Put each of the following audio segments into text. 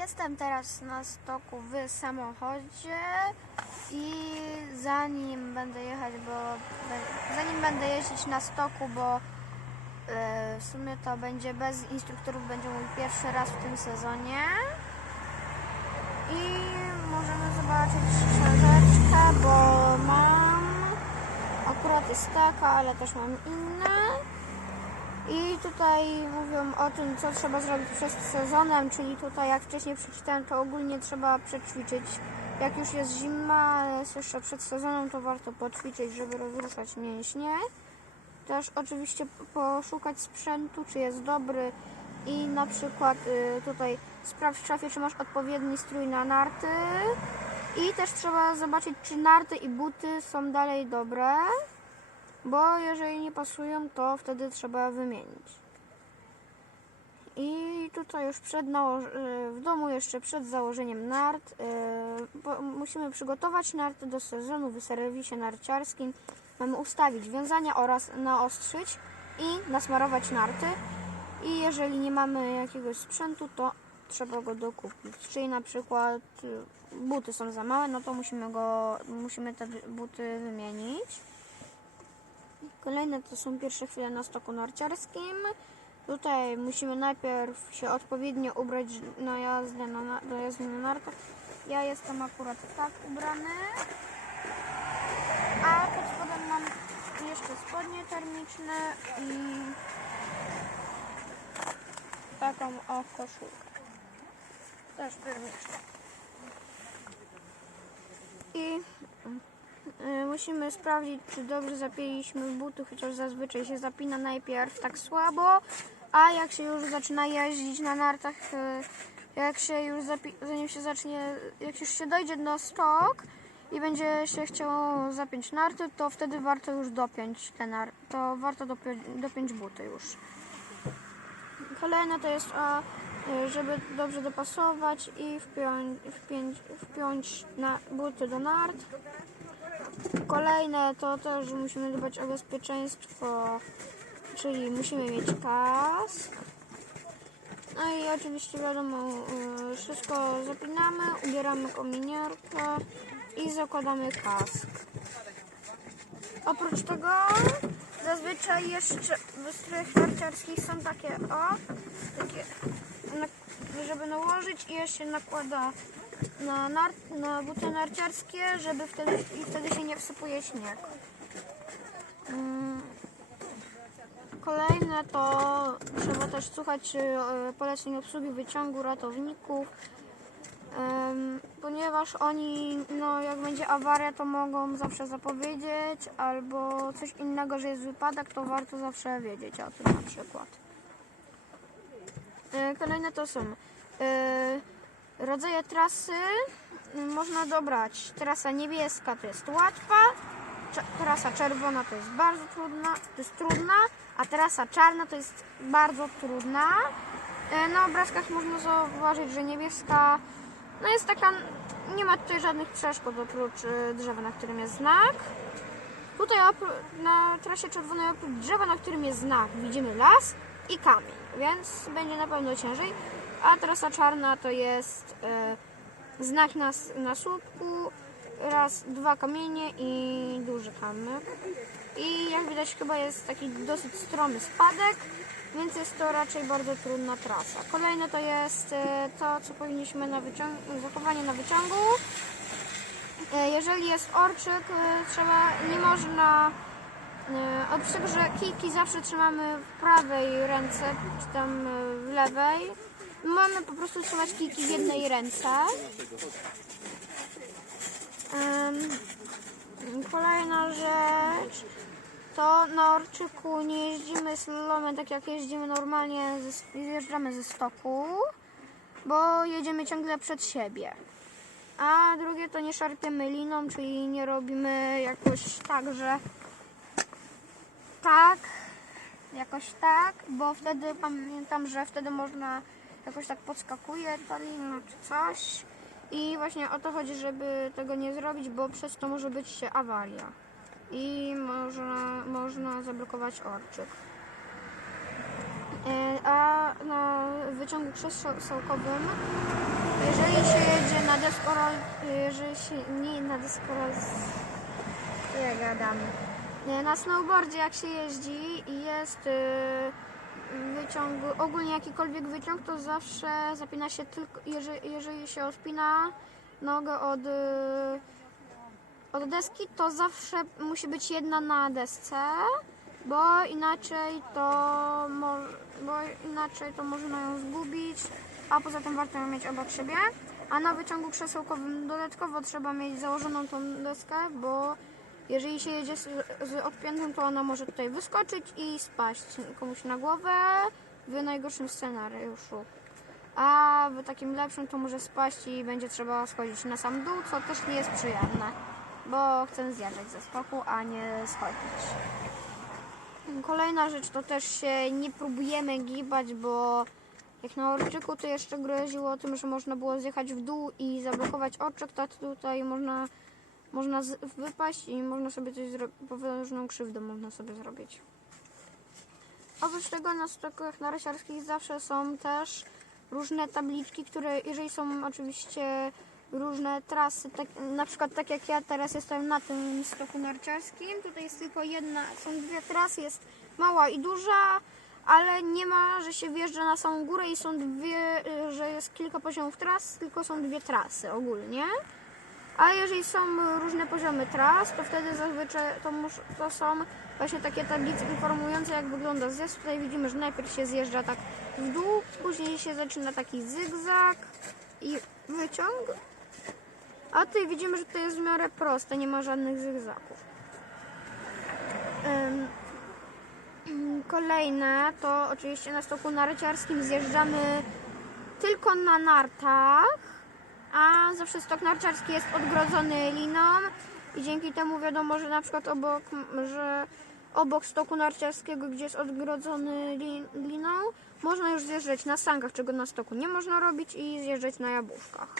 Jestem teraz na stoku w samochodzie i zanim będę jechać, bo zanim będę jeździć na stoku, bo e, w sumie to będzie bez instruktorów, będzie mój pierwszy raz w tym sezonie. I możemy zobaczyć strzeżeczkę, bo mam akurat jest taka, ale też mam inne. I tutaj mówią o tym, co trzeba zrobić przed sezonem, czyli tutaj jak wcześniej przeczytałem, to ogólnie trzeba przećwiczyć. Jak już jest zima, jest jeszcze przed sezonem, to warto poćwiczyć, żeby rozruszać mięśnie. Też oczywiście poszukać sprzętu, czy jest dobry i na przykład y, tutaj sprawdź w szafie, czy masz odpowiedni strój na narty. I też trzeba zobaczyć, czy narty i buty są dalej dobre. Bo jeżeli nie pasują, to wtedy trzeba wymienić. I tutaj już przed y, w domu jeszcze przed założeniem nart y, musimy przygotować narty do sezonu w serwisie narciarskim. Mamy ustawić wiązania oraz naostrzyć i nasmarować narty. I jeżeli nie mamy jakiegoś sprzętu, to trzeba go dokupić. Czyli na przykład y, buty są za małe, no to musimy go musimy te buty wymienić. Kolejne to są pierwsze chwile na stoku narciarskim. Tutaj musimy najpierw się odpowiednio ubrać na jazdę na, do jazdy na nartach. Ja jestem akurat tak ubrany. A pod spodem mam jeszcze spodnie termiczne i taką o koszulkę. Też termiczną. I Musimy sprawdzić, czy dobrze zapięliśmy buty, chociaż zazwyczaj się zapina najpierw tak słabo, a jak się już zaczyna jeździć na nartach, y, jak się już zanim się zacznie, jak już się dojdzie do stok i będzie się chciało zapiąć narty, to wtedy warto już dopiąć te nar- to warto dopi- dopiąć buty już. Kolejne to jest, a, y, żeby dobrze dopasować i wpiąć, wpiąć, wpiąć na buty do nart. Kolejne to też, że musimy dbać o bezpieczeństwo, czyli musimy mieć kask. No i oczywiście wiadomo, y, wszystko zapinamy, ubieramy kominiarkę i zakładamy kask. Oprócz tego zazwyczaj jeszcze w strojach narciarskich są takie o, takie, żeby nałożyć i jeszcze nakłada na, nar, na buty narciarskie, żeby wtedy, i wtedy się nie wsypuje śnieg. Mm. Kolejne to trzeba też słuchać e, poleceń obsługi wyciągu ratowników, ponieważ oni, no jak będzie awaria, to mogą zawsze zapowiedzieć, albo coś innego, że jest wypadek, to warto zawsze wiedzieć o tym na przykład. E, Kolejne to są rodzaje trasy. Można dobrać. Trasa niebieska to jest łatwa, trasa czerwona to jest bardzo trudna, to jest trudna, a trasa czarna to jest bardzo trudna. E, Na obrazkach można zauważyć, że niebieska no jest taka, nie ma tutaj żadnych przeszkód oprócz e, drzewa, na którym jest znak. Tutaj na trasie czerwonej oprócz drzewa, na którym jest znak, widzimy las i kamień, więc będzie na pewno ciężej. A trasa czarna to jest e, znak na, na słupku, raz, dwa kamienie i duży kamyk. I jak widać chyba jest taki dosyć stromy spadek, więc jest to raczej bardzo trudna trasa. Kolejne to jest e, to, co powinniśmy na wyciągu, zachowanie na wyciągu. E, Jeżeli jest orczyk, e, trzeba, nie można, oprócz tego, że kijki zawsze trzymamy w prawej ręce, czy tam w lewej, mamy po prostu trzymać kijki w jednej ręce. Em, Kolejna rzecz to na orczyku nie jeździmy slalomem tak jak jeździmy normalnie, zjeżdżamy ze stoku, bo jedziemy ciągle przed siebie. A drugie to nie szarpiemy liną, czyli nie robimy jakoś tak, że tak, jakoś tak, bo wtedy pamiętam, że wtedy można jakoś tak podskakuje ta lina czy coś. I właśnie o to chodzi, żeby tego nie zrobić, bo przez to może być awaria. I można, można zablokować orczyk. E, A na wyciągu krzesełkowym, jeżeli się jedzie na deskoral, jeżeli się nie na deskoral, co ja gadam, na snowboardzie jak się jeździ i jest y, wyciąg, ogólnie jakikolwiek wyciąg, to zawsze zapina się tylko, jeżeli, jeżeli się odpina nogę od, y, od deski, to zawsze musi być jedna na desce, bo inaczej to, bo inaczej to można ją zgubić, a poza tym warto ją mieć obok siebie. A na wyciągu krzesełkowym dodatkowo trzeba mieć założoną tą deskę, bo jeżeli się jedzie z, z odpiętą, to ona może tutaj wyskoczyć i spaść komuś na głowę w najgorszym scenariuszu. A w takim lepszym to może spaść i będzie trzeba schodzić na sam dół, co też nie jest przyjemne, bo chcę zjeżdżać ze skoku, a nie schodzić. Kolejna rzecz to też się nie próbujemy gibać, bo jak na orczyku to jeszcze groziło tym, że można było zjechać w dół i zablokować orczyk, to tutaj można, można wypaść i można sobie coś zrobić, poważną krzywdę można sobie zrobić. Oprócz tego na stokach narciarskich zawsze są też różne tabliczki, które jeżeli są oczywiście różne trasy, tak, na przykład tak jak ja teraz jestem na tym stoku narciarskim, tutaj jest tylko jedna, są dwie trasy, jest mała i duża, ale nie ma, że się wjeżdża na samą górę i są dwie, y, że jest kilka poziomów tras, tylko są dwie trasy ogólnie. A jeżeli są różne poziomy tras, to wtedy zazwyczaj to, mus- to są właśnie takie tablice informujące, jak wygląda zjazd. Tutaj widzimy, że najpierw się zjeżdża tak w dół, później się zaczyna taki zygzak i wyciąg. A tutaj widzimy, że to jest w miarę proste, nie ma żadnych zygzaków. Kolejne to oczywiście na stoku narciarskim zjeżdżamy tylko na nartach, a zawsze stok narciarski jest odgrodzony liną i dzięki temu wiadomo, że na przykład obok, że obok stoku narciarskiego, gdzie jest odgrodzony li, liną, można już zjeżdżać na sankach, czego na stoku nie można robić i zjeżdżać na jabłuszkach.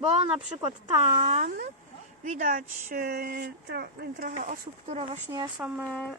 Bo na przykład tam widać y, tro, trochę osób, które właśnie są y,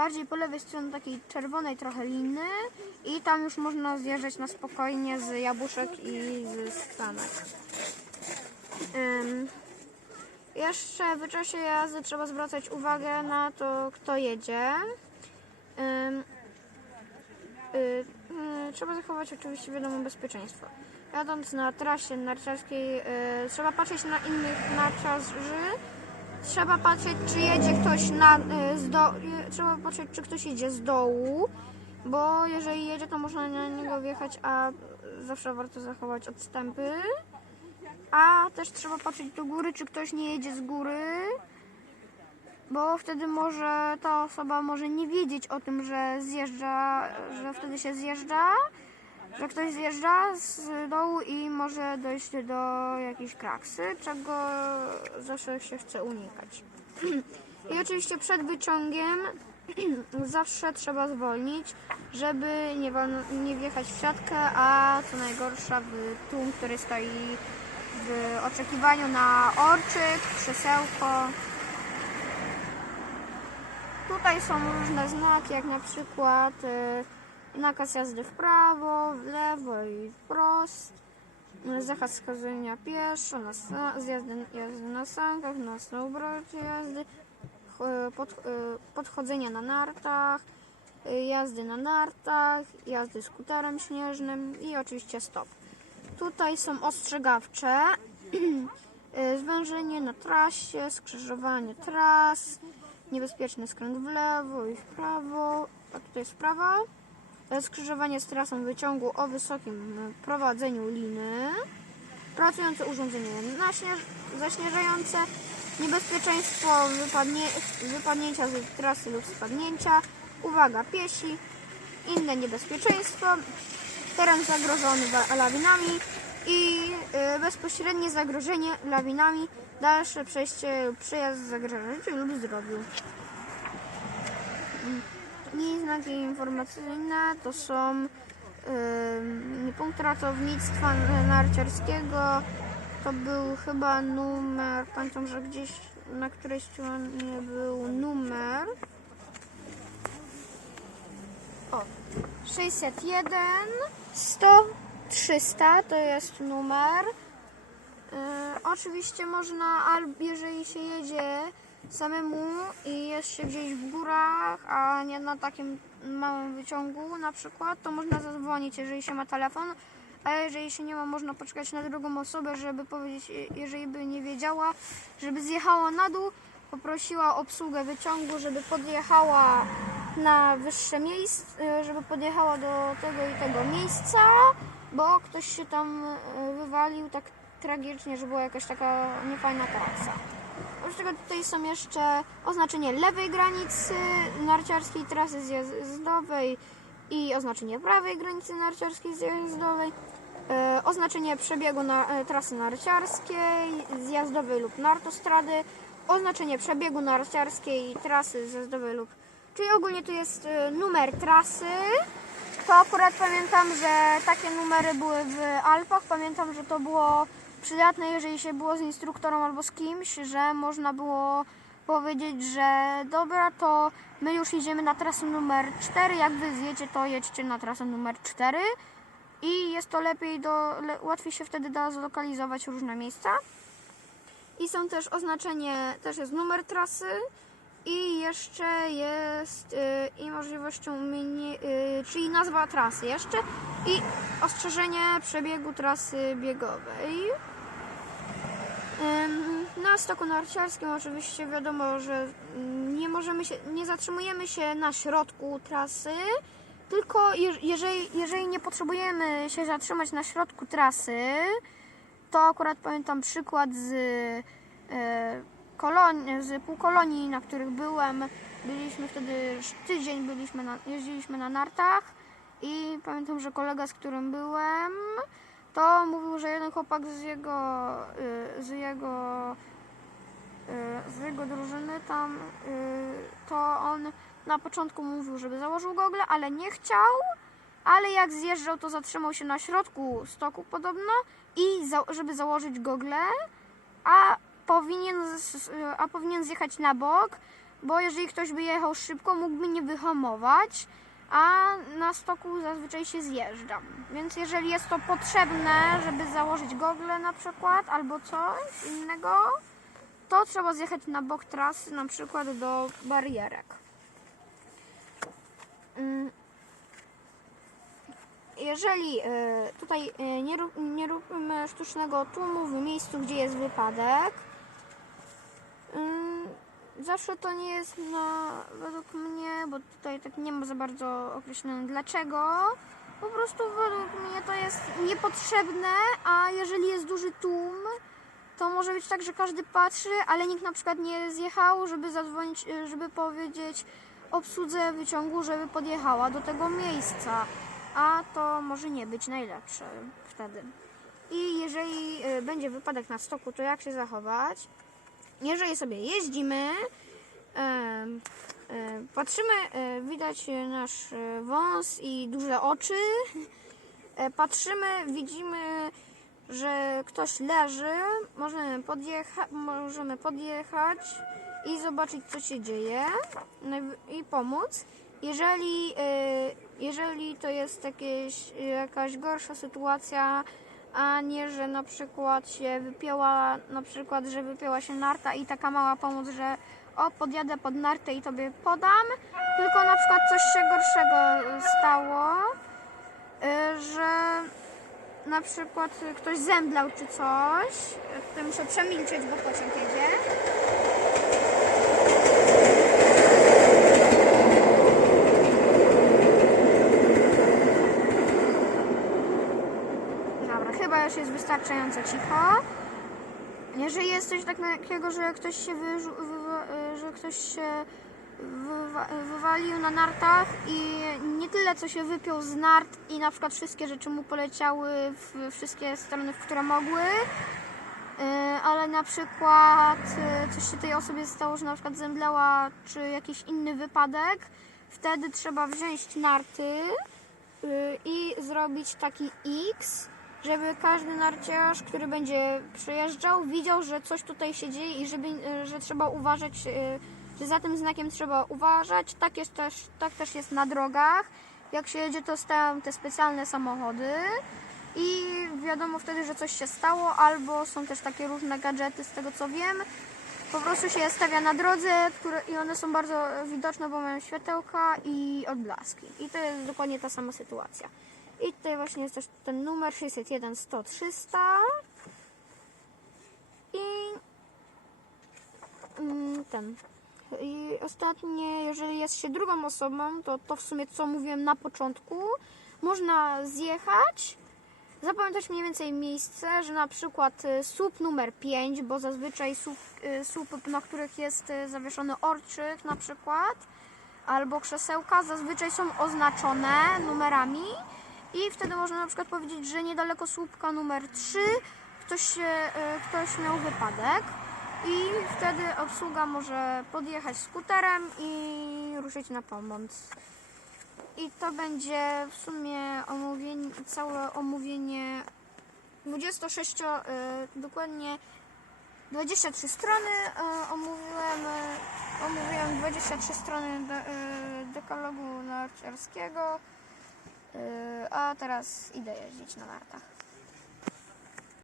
bardziej po lewej stronie takiej czerwonej trochę liny i tam już można zjeżdżać na spokojnie z jabłuszek i z stanek. Ym, jeszcze w czasie jazdy trzeba zwracać uwagę na to, kto jedzie. Ym, y, y, trzeba zachować oczywiście wiadomo bezpieczeństwo. Jadąc na trasie narciarskiej y, trzeba patrzeć na innych narciarzy. Trzeba patrzeć, czy jedzie ktoś na, y, z do, y, trzeba patrzeć, czy ktoś jedzie z dołu, bo jeżeli jedzie, to można na niego wjechać, a zawsze warto zachować odstępy. A też trzeba patrzeć do góry, czy ktoś nie jedzie z góry, bo wtedy może ta osoba może nie wiedzieć o tym, że zjeżdża, że wtedy się zjeżdża, że ktoś zjeżdża z dołu i może dojść do jakiejś kraksy, czego zawsze się chce unikać. I oczywiście przed wyciągiem zawsze trzeba zwolnić, żeby nie, nie wjechać w siatkę, a co najgorsza w tłum, który stoi w oczekiwaniu na orczyk, krzesełko. Tutaj są różne znaki, jak na przykład y, nakaz jazdy w prawo, w lewo i wprost, zakaz skażenia pieszo, na, sa- z jazdy, na sankach, na snowboardzie jazdy, pod, y, podchodzenia na nartach, y, jazdy na nartach, jazdy skuterem śnieżnym i oczywiście stop. Tutaj są ostrzegawcze. Y, Zwężenie na trasie, skrzyżowanie tras, niebezpieczny skręt w lewo i w prawo, a tutaj jest prawa. Skrzyżowanie z trasą wyciągu o wysokim prowadzeniu liny. Pracujące urządzenie zaśnieżające. Niebezpieczeństwo wypadnie, wypadnięcia z trasy lub spadnięcia. Uwaga, piesi. Inne niebezpieczeństwo teren zagrożony lawinami i y, bezpośrednie zagrożenie lawinami, dalsze przejście lub przejazd zagraża życiu lub zdrowiu. I znaki informacyjne to są y, punkt ratownictwa narciarskiego. To był chyba numer, pamiętam, że gdzieś na którejś stronie był numer. O, 601 100 300 to jest numer. E, oczywiście można, jeżeli się jedzie samemu i jest się gdzieś w górach, a nie na takim małym wyciągu na przykład, to można zadzwonić, jeżeli się ma telefon. A jeżeli się nie ma, można poczekać na drugą osobę, żeby powiedzieć, e, jeżeli by nie wiedziała, żeby zjechała na dół, poprosiła obsługę wyciągu, żeby podjechała na wyższe miejsce, żeby podjechała do tego i tego miejsca, bo ktoś się tam e, wywalił tak tragicznie, że była jakaś taka niefajna trasa. Oprócz tego tutaj są jeszcze oznaczenie lewej granicy narciarskiej trasy zjazdowej i oznaczenie prawej granicy narciarskiej zjazdowej. E, oznaczenie przebiegu na, e, trasy narciarskiej, zjazdowej lub nartostrady, oznaczenie przebiegu narciarskiej trasy zjazdowej lub... Czyli ogólnie tu jest e, numer trasy. To akurat pamiętam, że takie numery były w Alpach. Pamiętam, że to było przydatne, jeżeli się było z instruktorem albo z kimś, że można było powiedzieć, że dobra, to my już jedziemy na trasę numer 4, jak wy zjedzie, to jedźcie na trasę numer 4 i jest to lepiej, do, łatwiej się wtedy da zlokalizować różne miejsca. I są też oznaczenie, też jest numer trasy i jeszcze jest y, i możliwością mini, y, czyli nazwa trasy jeszcze i ostrzeżenie przebiegu trasy biegowej. Na stoku narciarskim oczywiście wiadomo, że nie możemy się, nie zatrzymujemy się na środku trasy, tylko je- jeżeli, jeżeli nie potrzebujemy się zatrzymać na środku trasy, to akurat pamiętam przykład z e, kolonii, z półkolonii, na których byłem. Byliśmy wtedy tydzień, byliśmy na, jeździliśmy na nartach i pamiętam, że kolega, z którym byłem, to mówił, że jeden chłopak z jego, y, z jego, y, z jego drużyny tam, y, to on na początku mówił, żeby założył gogle, ale nie chciał, ale jak zjeżdżał, to zatrzymał się na środku stoku podobno i za, żeby założyć gogle, a powinien, a powinien zjechać na bok, bo jeżeli ktoś by jechał szybko, mógłby nie wyhamować, a na stoku zazwyczaj się zjeżdżam. Więc jeżeli jest to potrzebne, żeby założyć gogle na przykład, albo coś innego, to trzeba zjechać na bok trasy, na przykład do barierek. Mm. Jeżeli e, tutaj e, nie, rób, nie róbmy sztucznego tłumu w miejscu, gdzie jest wypadek, Zawsze to nie jest, no, według mnie, bo tutaj tak nie ma za bardzo określone dlaczego. Po prostu według mnie to jest niepotrzebne, a jeżeli jest duży tłum, to może być tak, że każdy patrzy, ale nikt na przykład nie zjechał, żeby zadzwonić, y, żeby powiedzieć obsłudze wyciągu, żeby podjechała do tego miejsca. A to może nie być najlepsze wtedy. I jeżeli y, będzie wypadek na stoku, to jak się zachować? Jeżeli sobie jeździmy, em, em, patrzymy, e, widać e, nasz e, wąs i duże oczy, e, patrzymy, widzimy, że ktoś leży, możemy, podjecha- możemy podjechać i zobaczyć, co się dzieje. I pomóc. Jeżeli, e, jeżeli to jest jakieś, jakaś gorsza sytuacja, a nie, że na przykład się wypięła, na przykład, że wypięła się narta i taka mała pomoc, że o, podjadę pod nartę i tobie podam, tylko na przykład coś się gorszego stało, y, że na przykład ktoś zemdlał czy coś, to muszę przemilczeć, bo pociąg jedzie. Dobra, chyba już jest wystarczająco cicho. Jeżeli jest coś takiego, że ktoś się wywa- y, że ktoś się wywa- wywalił na nartach i nie tyle co się wypiął z nart i na przykład wszystkie rzeczy mu poleciały w wszystkie strony, w które mogły, y, ale na przykład y, coś się tej osobie stało, że na przykład zemdlała czy jakiś inny wypadek, wtedy trzeba wziąć narty i zrobić taki X, żeby każdy narciarz, który będzie przejeżdżał, widział, że coś tutaj się dzieje i żeby, y, że trzeba uważać, y, że za tym znakiem trzeba uważać. Tak, jest też, tak też jest na drogach. Jak się jedzie, to stają te specjalne samochody. i wiadomo wtedy, że coś się stało, albo są też takie różne gadżety, z tego co wiem. Po prostu się stawia na drodze które, i one są bardzo widoczne, bo mają światełka i odblaski. I to jest dokładnie ta sama sytuacja. I tutaj właśnie jest też ten numer 601 100 300. I mm, ten. I ostatnie, jeżeli jest się drugą osobą, to to w sumie co mówiłem na początku, można zjechać, zapamiętać mniej więcej miejsce, że na przykład y, słup numer 5, bo zazwyczaj y, słup na których jest y, zawieszony orczyk na przykład, albo krzesełka, zazwyczaj są oznaczone numerami i wtedy można na przykład powiedzieć, że niedaleko słupka numer 3 ktoś, się, y, ktoś miał wypadek i wtedy obsługa może podjechać skuterem i ruszyć na pomoc. I to będzie w sumie omówienie, całe omówienie 26, y, dokładnie 23 strony y, omówiłem, omówiłem 23 strony de, dekalogu narciarskiego, a teraz idę jeździć na nartach.